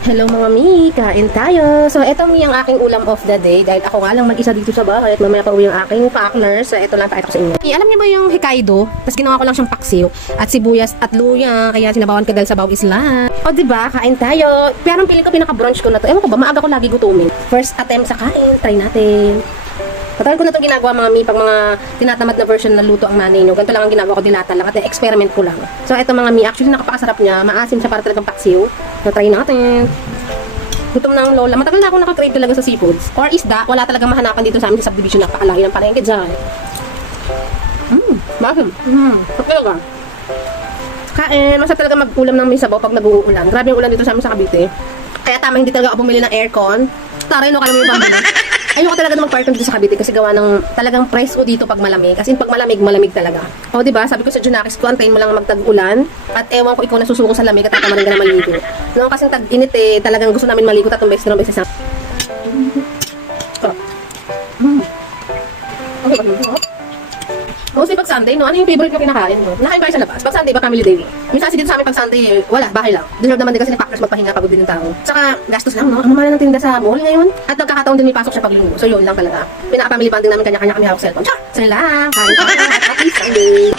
Hello mga mi, kain tayo. So ito mi ang aking ulam of the day dahil ako nga lang mag-isa dito sa bahay at mamaya pa uwi ang aking partner. So ito lang tayo sa inyo. Eh, alam niyo ba yung Hokkaido? Tapos ginawa ko lang siyang paksiw at sibuyas at luya kaya sinabawan ko dahil sa baw isla. O di ba kain tayo. Pero piling ko pinaka-brunch ko na to. Ewan ko ba, maaga ko lagi gutumin. First attempt sa kain, try natin. Matagal ko na ito ginagawa mga mi pag mga tinatamad na version na luto ang nanay nyo. Ganito lang ang ginagawa ko, dilata lang at experiment ko lang. So ito mga mi, actually napakasarap niya. Maasim siya para talagang paksiw. Na-try natin. Gutom ng lola. Matagal na ako nakakrave talaga sa seafoods. Or isda, wala talagang mahanapan dito sa amin sa subdivision. Napakalaki ng palengke dyan. Mmm, maasim. Mmm, talaga. Kain, masarap talaga mag-ulam ng may sabaw pag nag-uulan. Grabe yung ulan dito sa amin sa Cavite. Kaya tama hindi talaga ako bumili ng aircon. Taray no, kala mo yung pambili. Ayoko talaga na mag-park dito sa Cavite kasi gawa ng talagang price ko dito pag malamig. Kasi pag malamig, malamig talaga. O, di ba? Sabi ko sa Junakis ko, antayin mo lang magtag-ulan. At ewan ko ikaw nasusuko sa lamig at tatamarin ka na maligo. Noong kasing tag-init eh, talagang gusto namin maligo tatlong beses, tatlong beses. sa Mm. Mostly pag Sunday, no? Ano yung favorite mo kinakain mo? Nakain ba kayo sa labas? Pag Sunday ba family day? Minsan dito sa amin pag Sunday, wala, bahay lang. Deserve naman din kasi nagpakas magpahinga, pagod din yung tao. Saka, gastos lang, no? Ang mahal ng tinda sa mall ngayon. At nagkakataon din may pasok siya pag linggo. So, yun lang talaga. Pinaka-family bonding namin, kanya-kanya kami hawak cellphone. Tsa! Sila kain ka, happy Sunday.